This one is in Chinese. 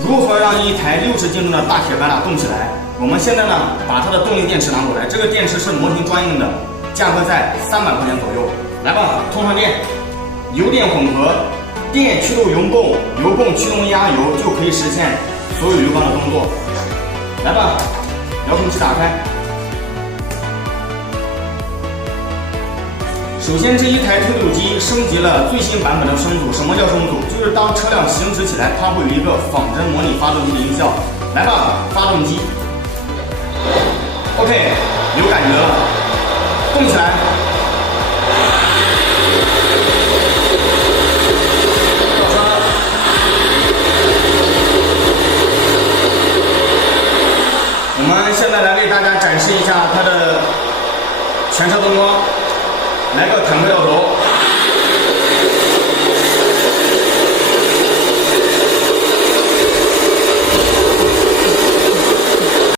如何让一台60斤重的大铁板打动起来？我们现在呢，把它的动力电池拿过来，这个电池是模型专用的，价格在300块钱左右。来吧，通上电，油电混合，电驱动油泵，油泵驱动压油，就可以实现所有油缸的动作。来吧，遥控器打开。首先，这一台推土机升级了最新版本的声阻。什么叫声阻？就是当车辆行驶起来，它会有一个仿真模拟发动机的音效。来吧，发动机 ，OK， 有感觉了，动起来。倒车。我们现在来为大家展示一下它的前车灯光。来个坦克掉头。